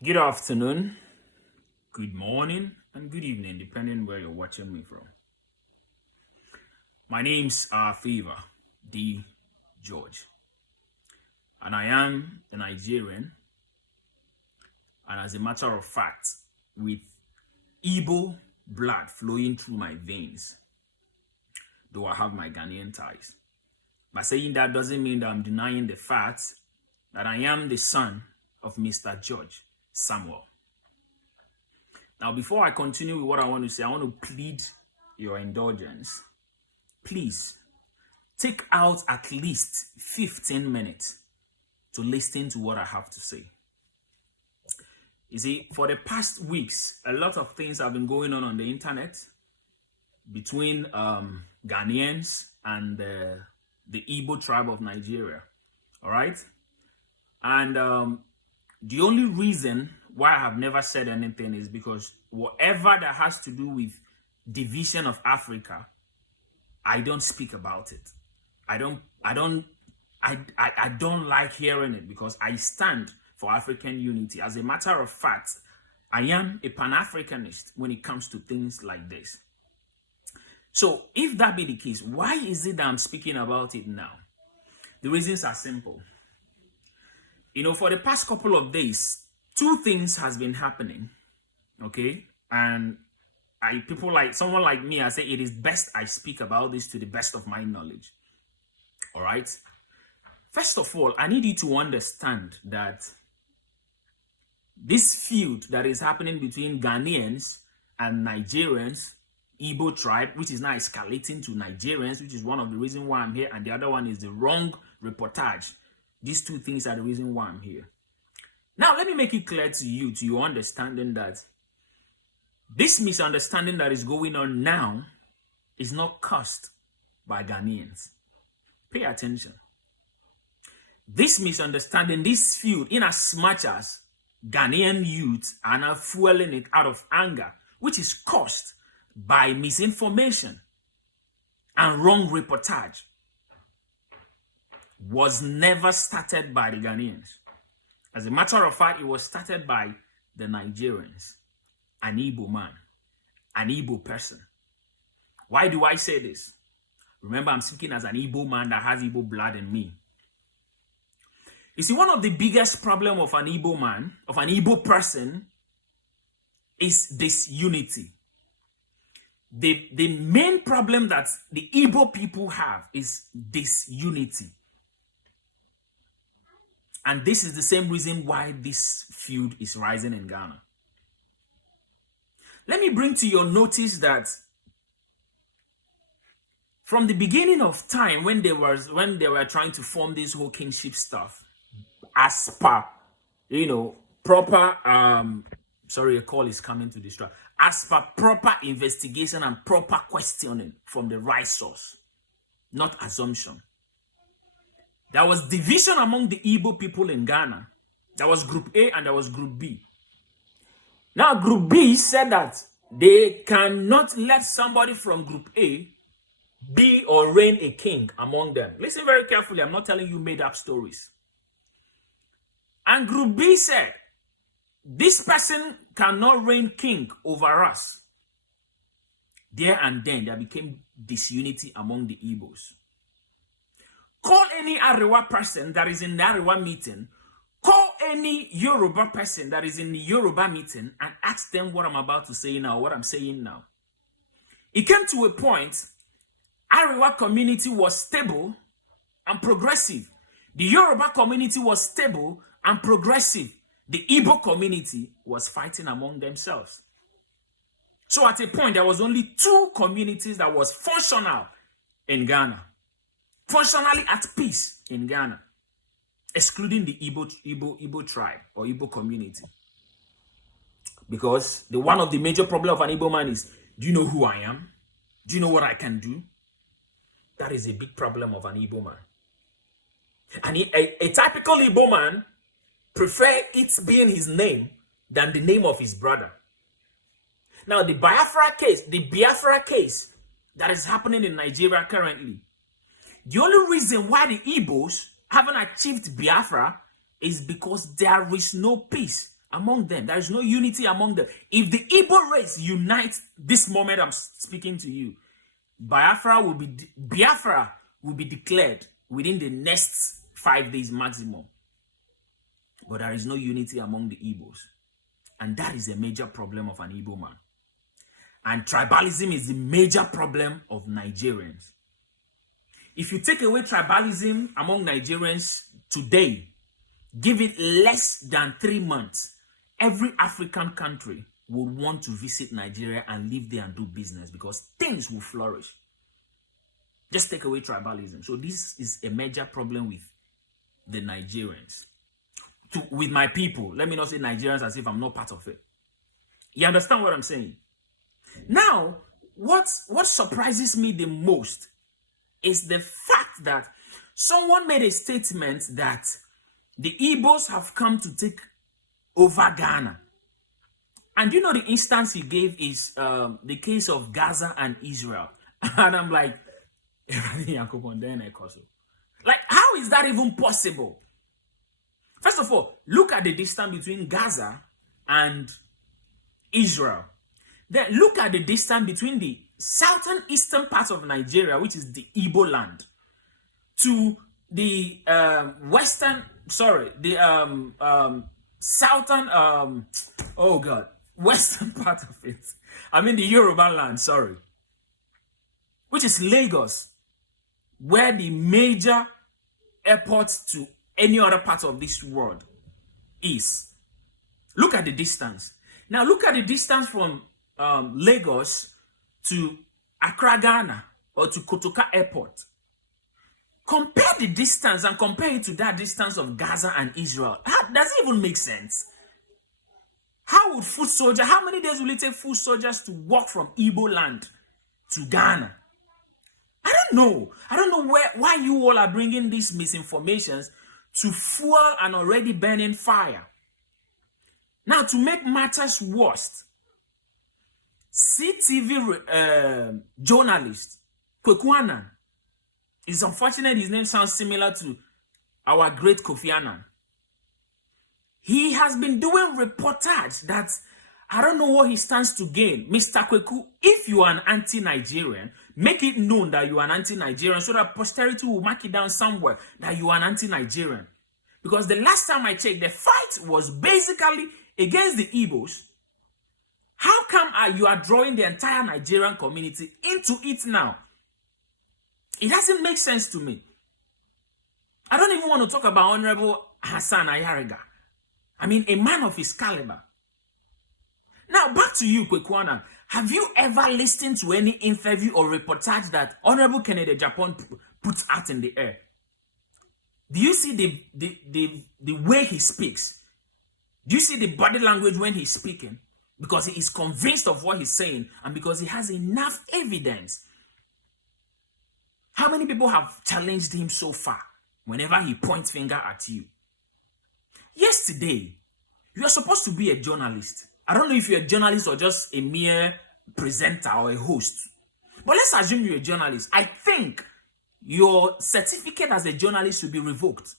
Good afternoon, good morning, and good evening, depending where you're watching me from. My name's Favor D. George, and I am a Nigerian. And as a matter of fact, with Igbo blood flowing through my veins, though I have my Ghanaian ties. By saying that doesn't mean that I'm denying the fact that I am the son of Mr. George Samuel. Now, before I continue with what I want to say, I want to plead your indulgence. Please take out at least 15 minutes to listen to what I have to say. You see, for the past weeks, a lot of things have been going on the internet between Ghanaians and the Igbo tribe of Nigeria. All right. And the only reason why I have never said anything is because whatever that has to do with division of Africa, I don't speak about it. I don't like hearing it because I stand for African unity. As a matter of fact, I am a Pan-Africanist when it comes to things like this. So if that be the case, why is it that I'm speaking about it now? The reasons are simple. You know, for the past couple of days, two things has been happening, okay? And someone like me, I say it is best I speak about this to the best of my knowledge, all right? First of all, I need you to understand that this feud that is happening between Ghanaians and Nigerians, Igbo tribe, which is now escalating to Nigerians, which is one of the reasons why I'm here, and the other one is the wrong reportage. These two things are the reason why I'm here. Now, let me make it clear to you, to your understanding, that this misunderstanding that is going on now is not caused by Ghanaians. Pay attention. This misunderstanding, this feud, in as much as Ghanaian youths are now fueling it out of anger, which is caused by misinformation and wrong reportage, was never started by the Ghanaians. As a matter of fact, it was started by the Nigerians, an Igbo man, an Igbo person. Why do I say this? Remember, I'm speaking as an Igbo man that has Igbo blood in me. You see, one of the biggest problems of an Igbo man, of an Igbo person, is disunity. The main problem that the Igbo people have is disunity. And this is the same reason why this feud is rising in Ghana. Let me bring to your notice that from the beginning of time, when they were trying to form this whole kingship stuff, as per, proper, sorry, a call is coming to distract. As per proper investigation and proper questioning from the right source, not assumption. There was division among the Igbo people in Ghana. There was Group A and there was Group B. Now, Group B said that they cannot let somebody from Group A be or reign a king among them. Listen very carefully. I'm not telling you made up stories. And Group B said, this person cannot reign king over us. There and then, there became disunity among the Igbos. Call any Arewa person that is in the Arewa meeting, call any Yoruba person that is in the Yoruba meeting and ask them what I'm about to say now, what I'm saying now. It came to a point, Arewa community was stable and progressive. The Yoruba community was stable and progressive. The Igbo community was fighting among themselves. So at a point, there was only two communities that was functional in Ghana. Functionally at peace in Ghana, excluding the Igbo tribe or Igbo community. Because one of the major problems of an Igbo man is, do you know who I am? Do you know what I can do? That is a big problem of an Igbo man. And a typical Igbo man prefers it being his name than the name of his brother. Now, the Biafra case that is happening in Nigeria currently, the only reason why the Igbos haven't achieved Biafra is because there is no peace among them. There is no unity among them. If the Igbo race unite this moment I'm speaking to you, Biafra will be declared within the next 5 days maximum. But there is no unity among the Igbos. And that is a major problem of an Igbo man. And tribalism is the major problem of Nigerians. If you take away tribalism among Nigerians today, give it less than 3 months, every African country will want to visit Nigeria and live there and do business because things will flourish. Just take away tribalism. So this is a major problem with the Nigerians. With my people. Let me not say Nigerians as if I'm not part of it. You understand what I'm saying? Now, what surprises me the most is the fact that someone made a statement that the Igbos have come to take over Ghana. And you know the instance he gave is the case of Gaza and Israel. And I'm like, how is that even possible? First of all, look at the distance between Gaza and Israel. Then look at the distance between the southern eastern part of Nigeria, which is the Igbo land, to the western part of it. I mean the Yoruba land, sorry. Which is Lagos, where the major airport to any other part of this world is. Look at the distance. Now look at the distance from Lagos to Accra, Ghana, or to Kotoka Airport. Compare the distance and compare it to that distance of Gaza and Israel. Does it even make sense? How many days will it take foot soldiers to walk from Igbo land to Ghana? I don't know why you all are bringing these misinformations to fuel an already burning fire. Now, to make matters worse, CTV journalist Kweku Annan, it's unfortunate his name sounds similar to our great Kofi Annan. He has been doing reportage that I don't know what he stands to gain. Mr. Kweku, if you are an anti-Nigerian, make it known that you are an anti-Nigerian so that posterity will mark it down somewhere that you are an anti-Nigerian. Because the last time I checked, the fight was basically against the Igbos. How come you are drawing the entire Nigerian community into it now? It doesn't make sense to me. I don't even want to talk about Honorable Hassan Ayariga. I mean, a man of his caliber. Now, back to you, Kweku Annan. Have you ever listened to any interview or reportage that Honorable Kennedy Japan puts out in the air? Do you see the way he speaks? Do you see the body language when he's speaking? Because he is convinced of what he's saying and because he has enough evidence. How many people have challenged him so far whenever he points finger at you? Yesterday, you are supposed to be a journalist. I don't know if you're a journalist or just a mere presenter or a host. But let's assume you're a journalist. I think your certificate as a journalist should be revoked.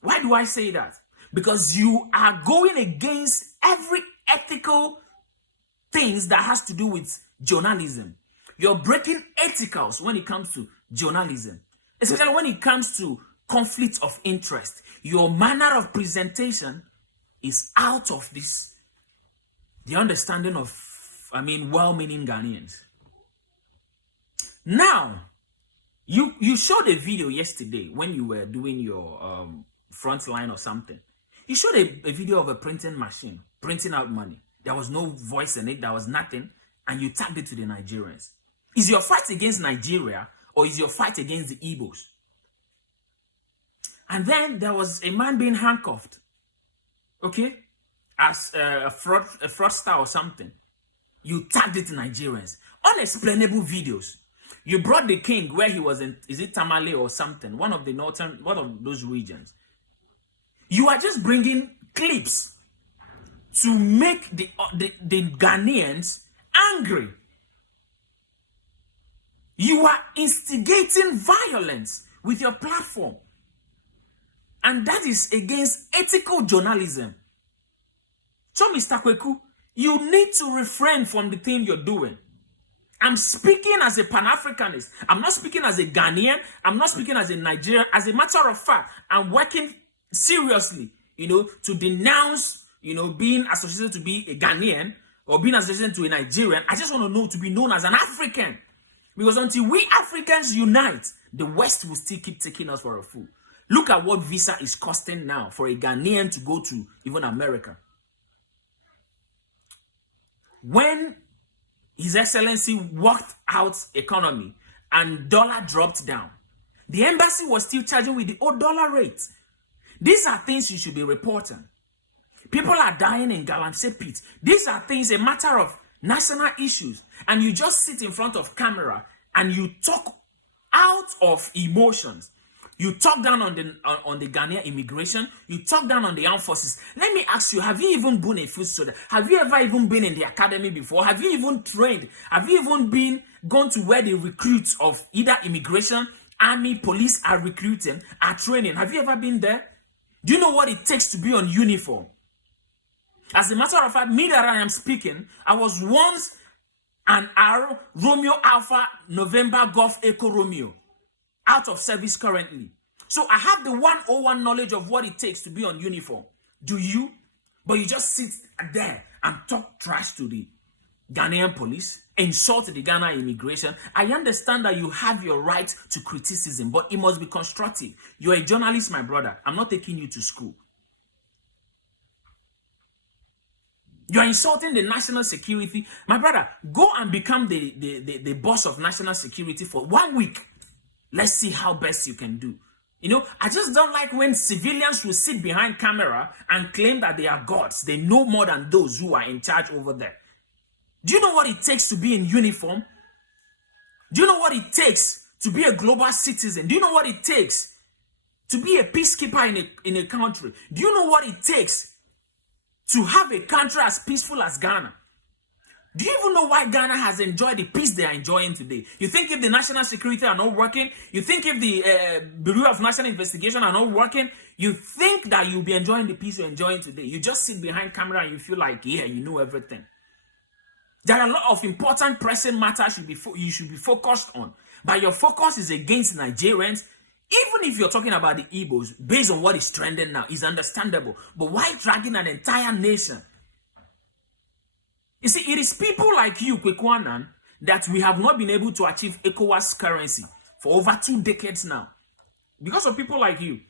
Why do I say that? Because you are going against every ethical things that has to do with journalism. You're breaking ethicals when it comes to journalism, especially when it comes to conflict of interest. Your manner of presentation is out of the understanding of, well-meaning Ghanaians. Now, you showed a video yesterday when you were doing your front line or something. You showed a video of a printing machine, printing out money. There was no voice in it, there was nothing, and you tagged it to the Nigerians. Is your fight against Nigeria or is your fight against the Igbos? And then there was a man being handcuffed, okay, as a fraudster or something. You tagged it to Nigerians. Unexplainable videos. You brought the king where he was in, is it Tamale or something? One of those regions. You are just bringing clips to make the Ghanaians angry. You are instigating violence with your platform. And that is against ethical journalism. So, Mr. Kweku, you need to refrain from the thing you're doing. I'm speaking as a Pan-Africanist. I'm not speaking as a Ghanaian. I'm not speaking as a Nigerian. As a matter of fact, I'm working seriously, to denounce, being associated to be a Ghanaian or being associated to a Nigerian. I just want to know to be known as an African. Because until we Africans unite, the West will still keep taking us for a fool. Look at what visa is costing now for a Ghanaian to go to even America. When His Excellency worked out economy and dollar dropped down, the embassy was still charging with the old dollar rate. These are things you should be reporting. People are dying in Galamsey pit. These are things, a matter of national issues. And you just sit in front of camera and you talk out of emotions. You talk down on the Ghanaian immigration. You talk down on the armed forces. Let me ask you, have you even been a food soldier? Have you ever even been in the academy before? Have you even trained? Have you even gone to where the recruits of either immigration, army, police are recruiting, are training? Have you ever been there? Do you know what it takes to be on uniform? As a matter of fact, me that I am speaking, I was once an R, Romeo Alpha, November Golf Echo Romeo, out of service currently. So I have the 101 knowledge of what it takes to be on uniform. Do you? But you just sit there and talk trash to the Ghanaian police, insult the Ghana immigration. I understand that you have your right to criticism, but it must be constructive. You're a journalist, my brother. I'm not taking you to school. You're insulting the national security. My brother, go and become the boss of national security for 1 week. Let's see how best you can do. I just don't like when civilians will sit behind camera and claim that they are gods. They know more than those who are in charge over there. Do you know what it takes to be in uniform? Do you know what it takes to be a global citizen? Do you know what it takes to be a peacekeeper in a country? Do you know what it takes to have a country as peaceful as Ghana? Do you even know why Ghana has enjoyed the peace they are enjoying today? You think if the national security are not working, you think if the Bureau of National Investigation are not working, you think that you'll be enjoying the peace you're enjoying today. You just sit behind camera and you feel like, yeah, you know everything. There are a lot of important pressing matters you should be focused on. But your focus is against Nigerians. Even if you're talking about the Igbos, based on what is trending now, is understandable. But why dragging an entire nation? You see, it is people like you, Kwekwanan, that we have not been able to achieve ECOWAS currency for over 2 decades now. Because of people like you.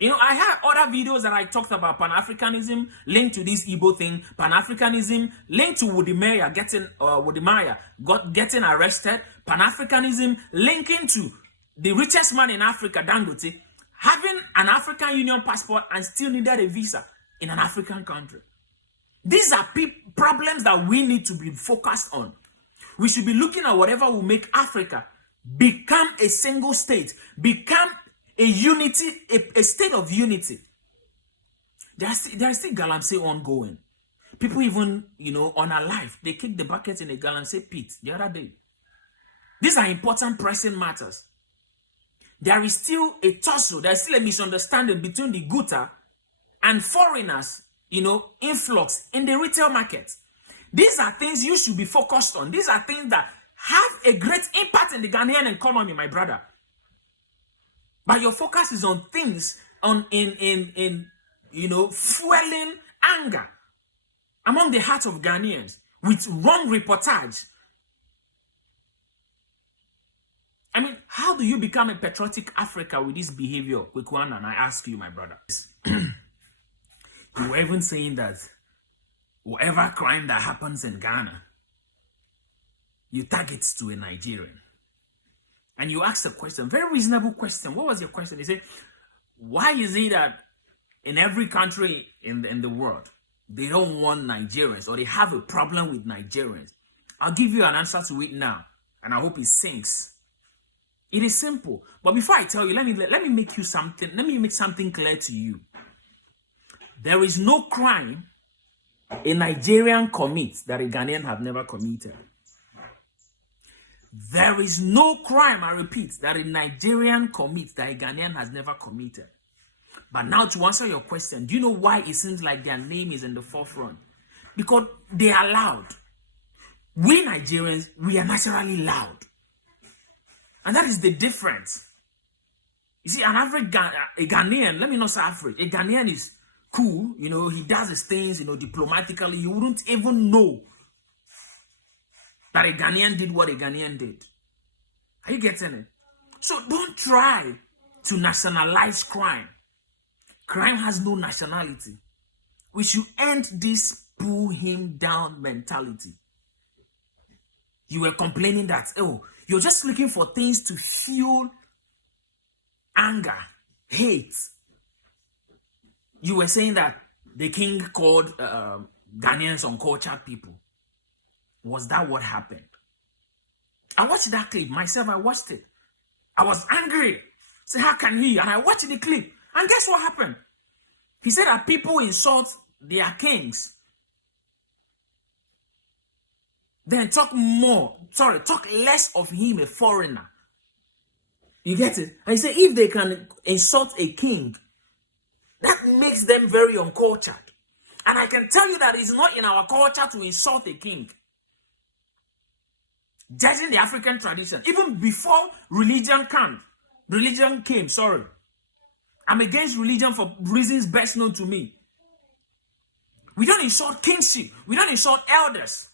I have other videos that I talked about Pan-Africanism linked to this Igbo thing, Pan-Africanism linked to Wodimaya getting arrested, Pan-Africanism linking to the richest man in Africa, Dangote, having an African Union passport and still needed a visa in an African country. These are problems that we need to be focused on. We should be looking at whatever will make Africa become a single state, become a unity, a state of unity. There's still Galamsey ongoing. People even, on our life, they kick the bucket in a Galamsey pit the other day. These are important pressing matters. There is still a tussle, there is still a misunderstanding between the Guta and foreigners, influx in the retail market. These are things you should be focused on. These are things that have a great impact in the Ghanaian economy, my brother. But your focus is on things fueling anger among the hearts of Ghanaians with wrong reportage. I mean, how do you become a patriotic Africa with this behavior, Kwekwana? And I ask you, my brother. You were even saying that whatever crime that happens in Ghana, you target to a Nigerian. And you ask a question, very reasonable question. What was your question? They say, why is it that in every country in the world, they don't want Nigerians or they have a problem with Nigerians? I'll give you an answer to it now, and I hope it sinks. It is simple. But before I tell you, let me make you something. Let me make something clear to you. There is no crime a Nigerian commits that a Ghanaian have never committed. There is no crime, I repeat, that a Nigerian commits that a Ghanaian has never committed. But now to answer your question, do you know why it seems like their name is in the forefront? Because they are loud. We Nigerians, we are naturally loud. And that is the difference. You see, an average a Ghanaian, let me not say average, a Ghanaian is cool, you know, he does his things, you know, diplomatically. You wouldn't even know that a Ghanaian did what a Ghanaian did. Are you getting it? So don't try to nationalize crime. Crime has no nationality. We should end this pull him down mentality. You were complaining that, oh, you're just looking for things to fuel anger, hate. You were saying that the king called Ghanaians uncultured people. Was that what happened? I watched that clip myself. I watched it. I was angry. So how can he? And I watched the clip. And guess what happened? He said that people insult their kings. Then talk less of him, a foreigner. You get it? And he said if they can insult a king, that makes them very uncultured. And I can tell you that it's not in our culture to insult a king. Judging the African tradition, even before religion came, sorry. I'm against religion for reasons best known to me. We don't insult kingship. We don't insult elders.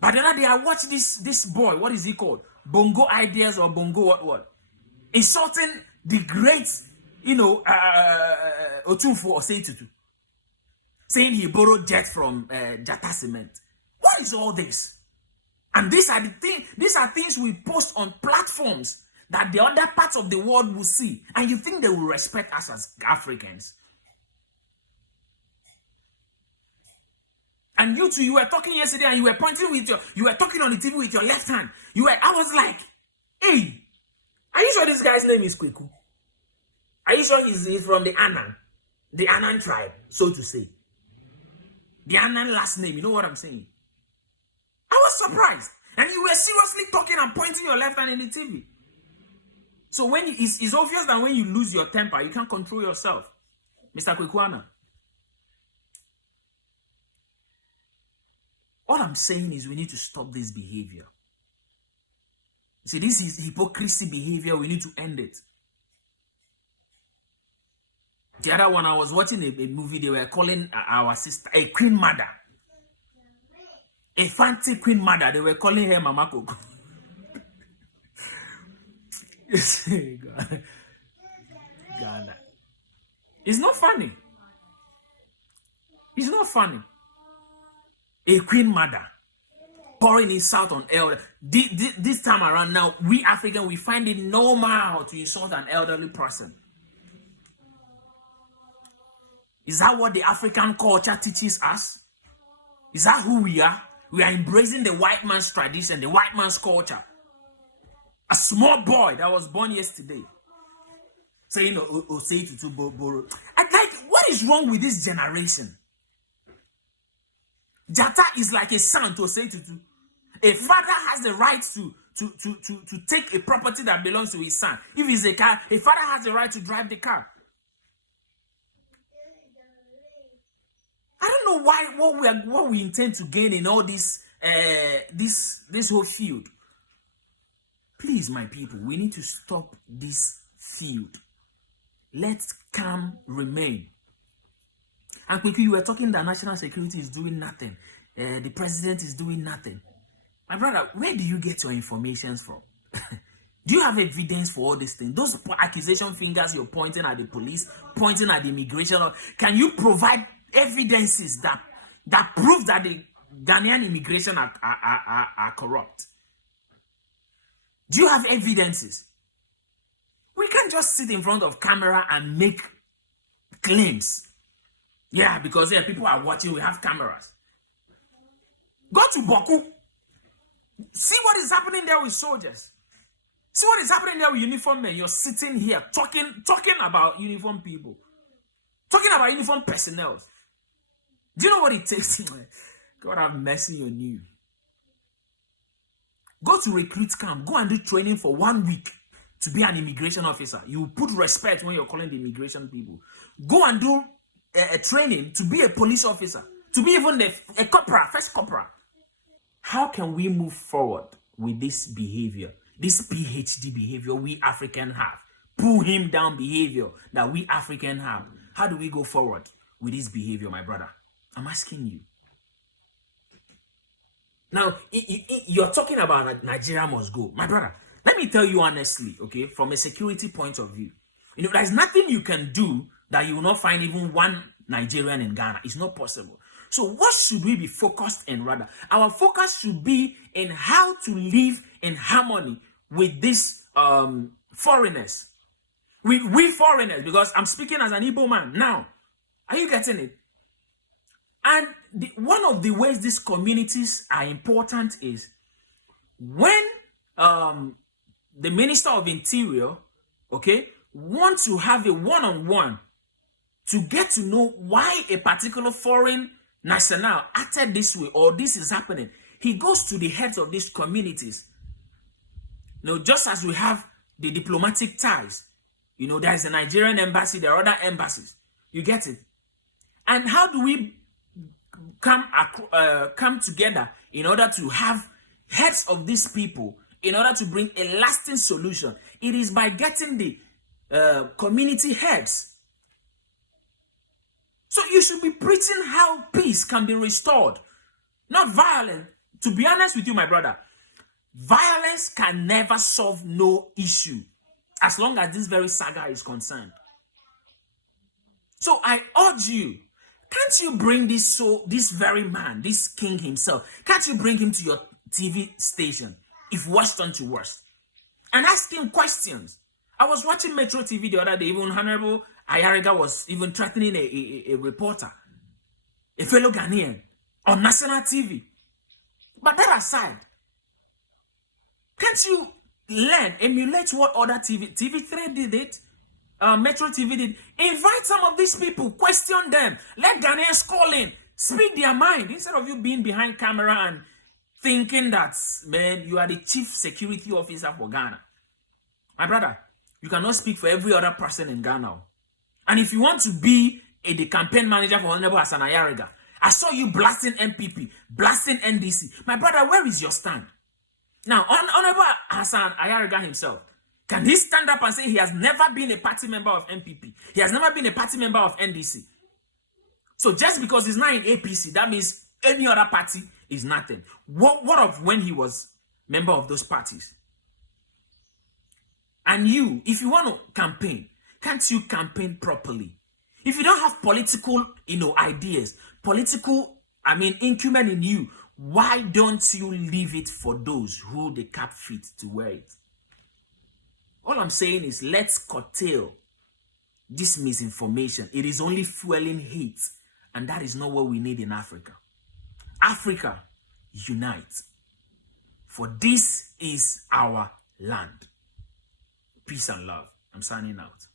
But the other day I watched this boy, what is he called? Bongo Ideas or Bongo what? Insulting the great, Otunfo or Seitutu. Saying he borrowed jet from Jata Cement. What is all this? And these are things we post on platforms that the other parts of the world will see. And you think they will respect us as Africans. And you two, you were talking yesterday and you were pointing you were talking on the TV with your left hand. I was like, hey, are you sure this guy's name is Kweku? Are you sure he's from the Anan tribe, so to say? The Anan last name, you know what I'm saying? I was surprised. And you were seriously talking and pointing your left hand in the TV. So it's obvious that when you lose your temper, you can't control yourself. Mr. Kwekuana. All I'm saying is we need to stop this behavior. See, this is hypocrisy behavior. We need to end it. The other one, I was watching a movie. They were calling our sister a queen mother. A fancy queen mother. They were calling her Mama Coco. God. It's not funny. It's not funny. A queen mother pouring insult on elder. This time around now, we African, we find it normal to insult an elderly person. Is that what the African culture teaches us? Is that who we are? We are embracing the white man's tradition, the white man's culture. A small boy that was born yesterday saying, say to Boro. What is wrong with this generation? Jata is like a son to say to. A father has the right to take a property that belongs to his son. If it's a car, a father has the right to drive the car. I don't know what we intend to gain in all this whole field. Please, my people, we need to stop this field. Let calm remain. And quickly, you were talking that national security is doing nothing. The president is doing nothing. My brother, where do you get your information from? Do you have evidence for all these things? Those accusation fingers you're pointing at the police, pointing at the immigration, can you provide evidences that prove that the Ghanaian immigration are corrupt? Do you have evidences? We can't just sit in front of camera and make claims. Yeah, because people are watching, we have cameras. Go to Boku. See what is happening there with soldiers. See what is happening there with uniform men. You're sitting here talking about uniform people. Talking about uniform personnel. Do you know what it takes? God have mercy on you. Go to recruit camp. Go and do training for 1 week. to be an immigration officer. You put respect when you're calling the immigration people. Go and do a training to be a police officer, to be even a corporal, first corporal. How can we move forward with this behavior, this PhD behavior we African have? Pull him down behavior that we African have. How do we go forward with this behavior, my brother? I'm asking you. Now, you're talking about Nigeria must go. My brother, let me tell you honestly, okay, from a security point of view, there's nothing you can do that you will not find even one Nigerian in Ghana. It's not possible. So what should we be focused in rather? Our focus should be in how to live in harmony with these foreigners. We foreigners, because I'm speaking as an Igbo man now. Are you getting it? And one of the ways these communities are important is when the Minister of Interior, okay, wants to have a one-on-one to get to know why a particular foreign national acted this way or this is happening. He goes to the heads of these communities. Just as we have the diplomatic ties, there's the Nigerian embassy, there are other embassies. You get it? And how do we come together in order to have heads of these people in order to bring a lasting solution? It is by getting the community heads. So you should be preaching how peace can be restored, not violence. To be honest with you, my brother, violence can never solve no issue as long as this very saga is concerned. So I urge you, can't you bring this very man, this king himself, can't you bring him to your TV station, if worst done to worst, and ask him questions? I was watching Metro TV the other day, even Honorable Ayariga was even threatening a reporter, a fellow Ghanaian, on national TV. But that aside, can't you learn, emulate what other TV3 did it, Metro TV did? Invite some of these people, question them, let Ghanaians call in, speak their mind, instead of you being behind camera and thinking that, man, you are the chief security officer for Ghana. My brother, you cannot speak for every other person in Ghana. And if you want to be the campaign manager for Honorable Hassan Ayariga, I saw you blasting MPP, blasting NDC. My brother, where is your stand? Now, Honorable Hassan Ayariga himself, can he stand up and say he has never been a party member of MPP? He has never been a party member of NDC. So just because he's not in APC, that means any other party is nothing. What of when he was member of those parties? And you, if you want to campaign, can't you campaign properly? If you don't have political, ideas, incumbent in you, why don't you leave it for those who the cap fit to wear it? All I'm saying is let's curtail this misinformation. It is only fueling hate, and that is not what we need in Africa. Africa, unite. For this is our land. Peace and love. I'm signing out.